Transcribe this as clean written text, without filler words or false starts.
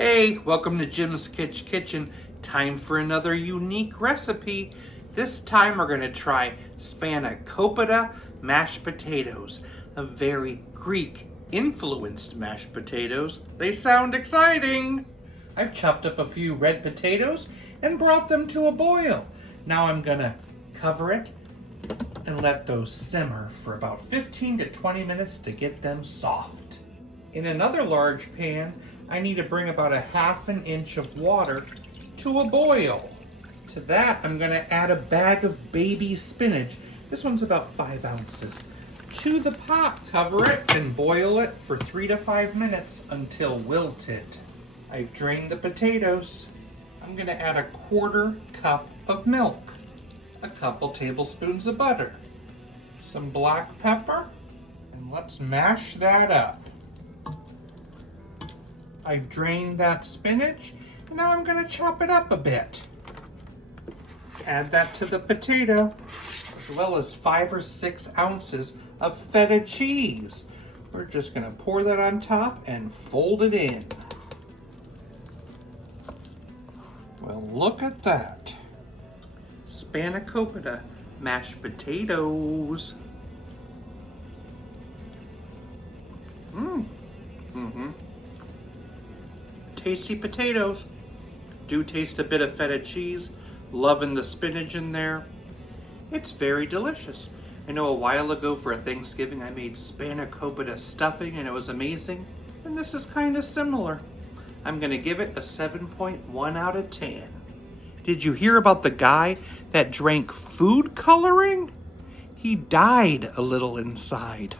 Hey, welcome to Jim's Kitchen. Time for another unique recipe. This time we're going to try Spanakopita mashed potatoes, a very Greek-influenced mashed potatoes. They sound exciting! I've chopped up a few red potatoes and brought them to a boil. Now I'm going to cover it and let those simmer for about 15 to 20 minutes to get them soft. In another large pan, I need to bring about a ½ inch of water to a boil. To that, I'm going to add a bag of baby spinach. This one's about 5 ounces. To the pot, cover it and boil it for 3 to 5 minutes until wilted. I've drained the potatoes. I'm going to add a ¼ cup of milk, a couple tablespoons of butter, some black pepper, and let's mash that up. I've drained that spinach, and now I'm going to chop it up a bit. Add that to the potato, as well as 5 or 6 ounces of feta cheese. We're just going to pour that on top and fold it in. Well, look at that. Spanakopita mashed potatoes. Tasty potatoes. Do taste a bit of feta cheese. Loving the spinach in there. It's very delicious. I know a while ago for a Thanksgiving I made Spanakopita stuffing and it was amazing. And this is kind of similar. I'm going to give it a 7.1 out of 10. Did you hear about the guy that drank food coloring? He died a little inside.